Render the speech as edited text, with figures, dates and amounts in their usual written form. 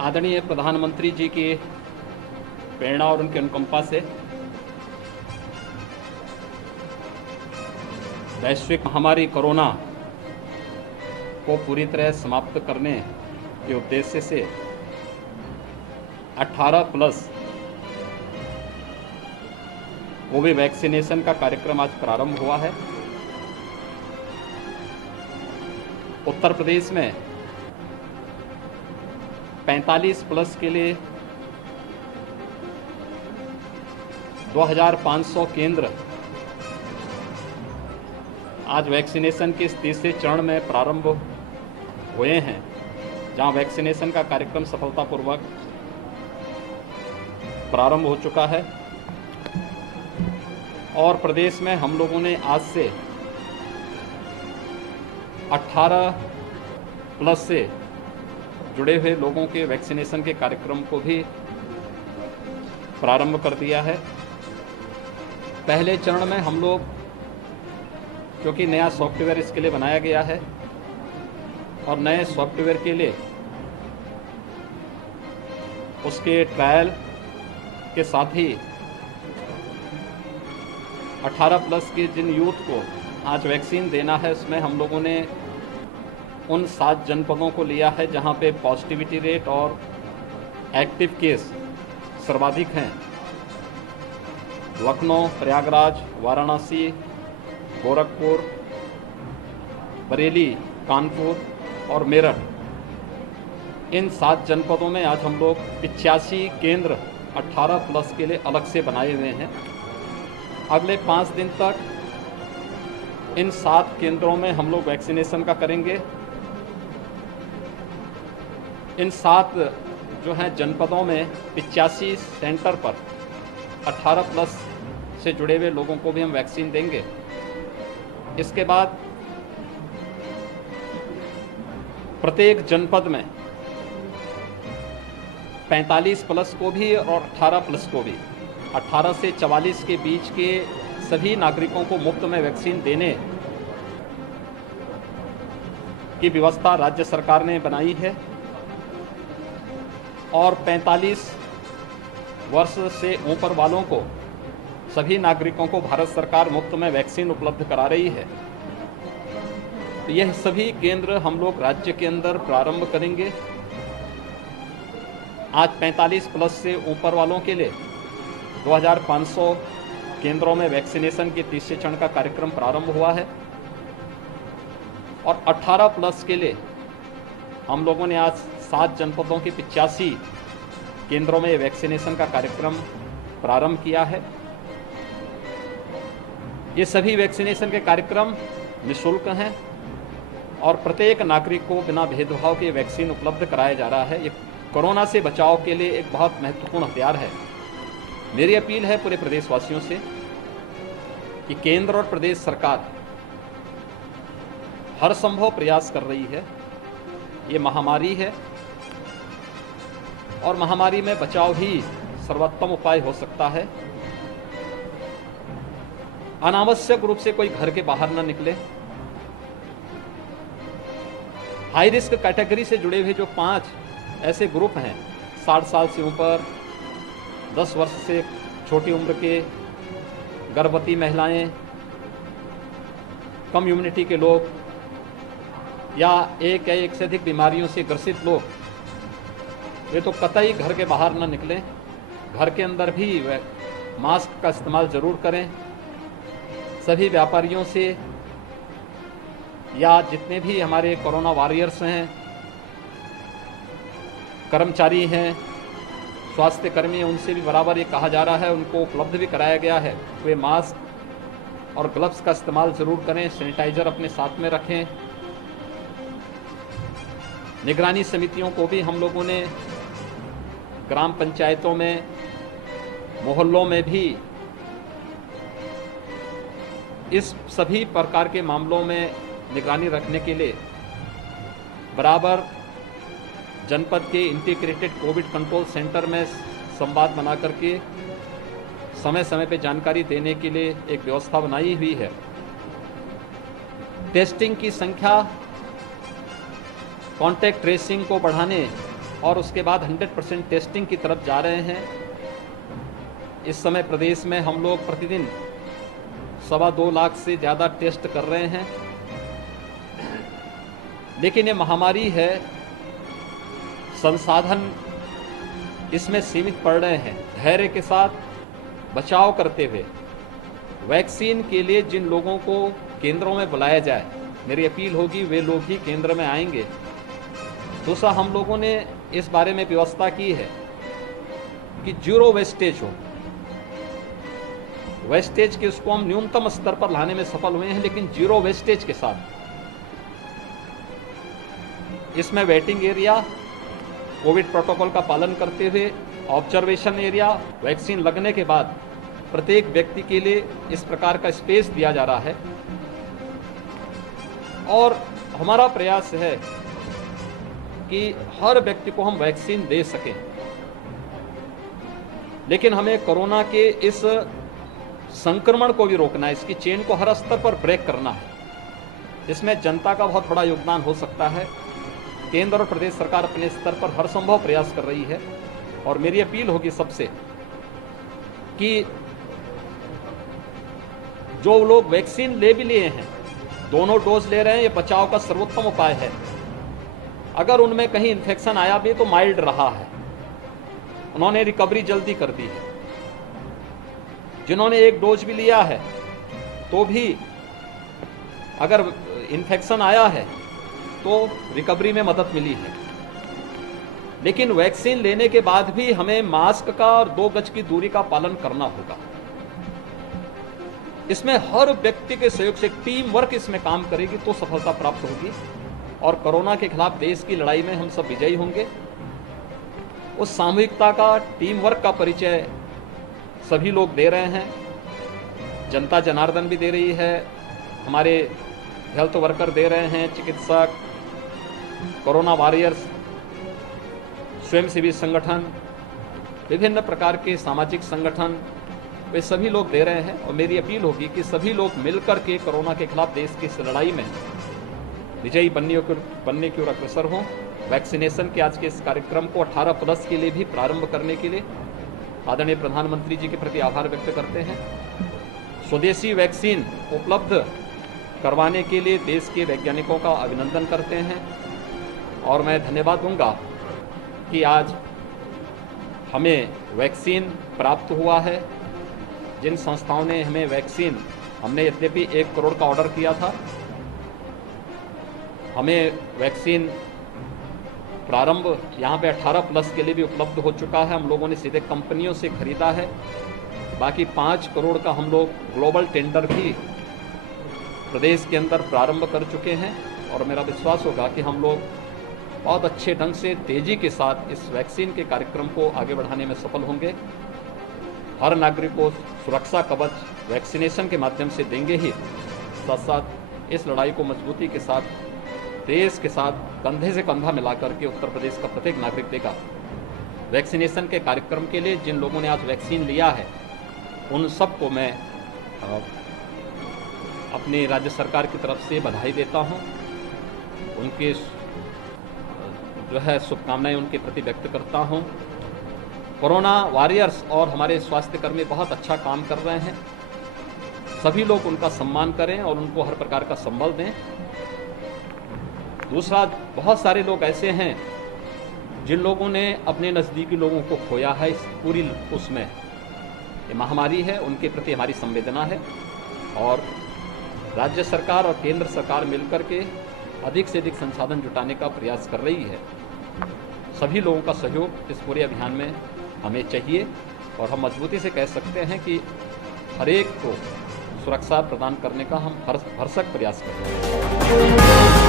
आदरणीय प्रधानमंत्री जी की प्रेरणा और उनके अनुकंपा से वैश्विक महामारी कोरोना को पूरी तरह समाप्त करने के उद्देश्य से 18 प्लस कोविड वैक्सीनेशन का कार्यक्रम आज प्रारंभ हुआ है। उत्तर प्रदेश में 45 प्लस के लिए 2500 केंद्र आज वैक्सीनेशन के इस तीसरे चरण में प्रारंभ हुए हैं, जहां वैक्सीनेशन का कार्यक्रम सफलतापूर्वक प्रारंभ हो चुका है। और प्रदेश में हम लोगों ने आज से 18 प्लस से जुड़े हुए लोगों के वैक्सीनेशन के कार्यक्रम को भी प्रारंभ कर दिया है। पहले चरण में हम लोग, क्योंकि नया सॉफ्टवेयर इसके लिए बनाया गया है और नए सॉफ्टवेयर के लिए उसके ट्रायल के साथ ही 18 प्लस के जिन यूथ को आज वैक्सीन देना है, उसमें हम लोगों ने उन 7 जनपदों को लिया है जहां पे पॉजिटिविटी रेट और एक्टिव केस सर्वाधिक हैं। लखनऊ, प्रयागराज, वाराणसी, गोरखपुर, बरेली, कानपुर और मेरठ, इन 7 जनपदों में आज हम लोग 85 केंद्र 18 प्लस के लिए अलग से बनाए हुए हैं। अगले 5 दिन तक इन 7 केंद्रों में हम लोग वैक्सीनेशन का करेंगे। इन 7 जो हैं जनपदों में 85 सेंटर पर 18 प्लस से जुड़े हुए लोगों को भी हम वैक्सीन देंगे। इसके बाद प्रत्येक जनपद में 45 प्लस को भी और 18 प्लस को भी, 18 से 44 के बीच के सभी नागरिकों को मुफ्त में वैक्सीन देने की व्यवस्था राज्य सरकार ने बनाई है। और 45 वर्ष से ऊपर वालों को, सभी नागरिकों को भारत सरकार मुफ्त में वैक्सीन उपलब्ध करा रही है। तो यह सभी केंद्र हम लोग राज्य के अंदर प्रारंभ करेंगे। आज 45 प्लस से ऊपर वालों के लिए 2500 केंद्रों में वैक्सीनेशन के तीसरे चरण का कार्यक्रम प्रारंभ हुआ है। और 18 प्लस के लिए हम लोगों ने आज 7 जनपदों के 85 केंद्रों में वैक्सीनेशन का कार्यक्रम प्रारंभ किया है। ये सभी वैक्सीनेशन के कार्यक्रम निःशुल्क हैं और प्रत्येक नागरिक को बिना भेदभाव के वैक्सीन उपलब्ध कराया जा रहा है। ये कोरोना से बचाव के लिए एक बहुत महत्वपूर्ण हथियार है। मेरी अपील है पूरे प्रदेशवासियों से कि केंद्र और प्रदेश सरकार हर संभव प्रयास कर रही है। ये महामारी है और महामारी में बचाव ही सर्वोत्तम उपाय हो सकता है। अनावश्यक रूप से कोई घर के बाहर न निकले। हाई रिस्क कैटेगरी से जुड़े हुए जो 5 ऐसे ग्रुप हैं, 60 साल से ऊपर, 10 वर्ष से छोटी उम्र के, गर्भवती महिलाएं, कम इम्यूनिटी के लोग या एक या एक से अधिक बीमारियों से ग्रसित लोग, वे तो कतई घर के बाहर न निकलें। घर के अंदर भी मास्क का इस्तेमाल जरूर करें। सभी व्यापारियों से या जितने भी हमारे कोरोना वॉरियर्स हैं, कर्मचारी हैं, स्वास्थ्य कर्मी हैं, उनसे भी बराबर ये कहा जा रहा है, उनको उपलब्ध भी कराया गया है, वे मास्क और ग्लव्स का इस्तेमाल ज़रूर करें। सैनिटाइज़र अपने साथ में रखें। निगरानी समितियों को भी हम लोगों ने ग्राम पंचायतों में, मोहल्लों में भी इस सभी प्रकार के मामलों में निगरानी रखने के लिए बराबर जनपद के इंटीग्रेटेड कोविड कंट्रोल सेंटर में संवाद बना करके समय समय पे जानकारी देने के लिए एक व्यवस्था बनाई हुई है। टेस्टिंग की संख्या, कॉन्टैक्ट ट्रेसिंग को बढ़ाने और उसके बाद 100% टेस्टिंग की तरफ जा रहे हैं। इस समय प्रदेश में हम लोग प्रतिदिन 2.25 लाख से ज़्यादा टेस्ट कर रहे हैं। लेकिन ये महामारी है, संसाधन इसमें सीमित पड़ रहे हैं। धैर्य के साथ बचाव करते हुए वैक्सीन के लिए जिन लोगों को केंद्रों में बुलाया जाए, मेरी अपील होगी वे लोग ही केंद्र में आएंगे। दूसरा, हम लोगों ने इस बारे में व्यवस्था की है कि जीरो वेस्टेज हो। वेस्टेज के उसको हम न्यूनतम स्तर पर लाने में सफल हुए हैं, लेकिन जीरो वेस्टेज के साथ इसमें वेटिंग एरिया, कोविड प्रोटोकॉल का पालन करते हुए ऑब्जर्वेशन एरिया, वैक्सीन लगने के बाद प्रत्येक व्यक्ति के लिए इस प्रकार का स्पेस दिया जा रहा है। और हमारा प्रयास है कि हर व्यक्ति को हम वैक्सीन दे सकें, लेकिन हमें कोरोना के इस संक्रमण को भी रोकना है, इसकी चेन को हर स्तर पर ब्रेक करना है। इसमें जनता का बहुत बड़ा योगदान हो सकता है। केंद्र और प्रदेश सरकार अपने स्तर पर हर संभव प्रयास कर रही है और मेरी अपील होगी सबसे कि जो लोग वैक्सीन ले भी लिए हैं, दोनों डोज ले रहे हैं, ये बचाव का सर्वोत्तम उपाय है। अगर उनमें कहीं इन्फेक्शन आया भी तो माइल्ड रहा है, उन्होंने रिकवरी जल्दी कर दी है। जिन्होंने एक डोज भी लिया है तो भी अगर इन्फेक्शन आया है तो रिकवरी में मदद मिली है। लेकिन वैक्सीन लेने के बाद भी हमें मास्क का और 2 गज की दूरी का पालन करना होगा। इसमें हर व्यक्ति के सहयोग से टीम वर्क इसमें काम करेगी तो सफलता प्राप्त होगी और कोरोना के खिलाफ देश की लड़ाई में हम सब विजयी होंगे। उस सामूहिकता का, टीम वर्क का परिचय सभी लोग दे रहे हैं। जनता जनार्दन भी दे रही है, हमारे हेल्थ वर्कर दे रहे हैं, चिकित्सक, कोरोना वॉरियर्स, स्वयंसेवी संगठन, विभिन्न प्रकार के सामाजिक संगठन, वे सभी लोग दे रहे हैं। और मेरी अपील होगी कि सभी लोग मिलकर के कोरोना के खिलाफ देश की इस लड़ाई में विजयी बनने की ओर अग्रसर हों। वैक्सीनेशन के आज के इस कार्यक्रम को 18+ के लिए भी प्रारंभ करने के लिए आदरणीय प्रधानमंत्री जी के प्रति आभार व्यक्त करते हैं। स्वदेशी वैक्सीन उपलब्ध करवाने के लिए देश के वैज्ञानिकों का अभिनंदन करते हैं और मैं धन्यवाद दूंगा कि आज हमें वैक्सीन प्राप्त हुआ है। जिन संस्थाओं ने हमें वैक्सीन, हमने यद्यपि 1 करोड़ का ऑर्डर किया था, हमें वैक्सीन प्रारंभ यहाँ पे 18+ के लिए भी उपलब्ध हो चुका है। हम लोगों ने सीधे कंपनियों से खरीदा है। बाकी 5 करोड़ का हम लोग ग्लोबल टेंडर भी प्रदेश के अंदर प्रारंभ कर चुके हैं और मेरा विश्वास होगा कि हम लोग बहुत अच्छे ढंग से, तेजी के साथ इस वैक्सीन के कार्यक्रम को आगे बढ़ाने में सफल होंगे। हर नागरिक को सुरक्षा कवच वैक्सीनेशन के माध्यम से देंगे ही, साथ साथ इस लड़ाई को मजबूती के साथ देश के साथ कंधे से कंधा मिलाकर के उत्तर प्रदेश का प्रत्येक नागरिक देगा। वैक्सीनेशन के कार्यक्रम के लिए जिन लोगों ने आज वैक्सीन लिया है उन सबको मैं अपनी राज्य सरकार की तरफ से बधाई देता हूं। उनके जो है शुभकामनाएं उनके प्रति व्यक्त करता हूं। कोरोना वॉरियर्स और हमारे स्वास्थ्यकर्मी बहुत अच्छा काम कर रहे हैं। सभी लोग उनका सम्मान करें और उनको हर प्रकार का संबल दें। दूसरा, बहुत सारे लोग ऐसे हैं जिन लोगों ने अपने नज़दीकी लोगों को खोया है। इस पूरी उसमें ये महामारी है, उनके प्रति हमारी संवेदना है और राज्य सरकार और केंद्र सरकार मिलकर के अधिक से अधिक संसाधन जुटाने का प्रयास कर रही है। सभी लोगों का सहयोग इस पूरे अभियान में हमें चाहिए और हम मजबूती से कह सकते हैं कि हर एक को सुरक्षा प्रदान करने का हम भरसक प्रयास कर रहे हैं।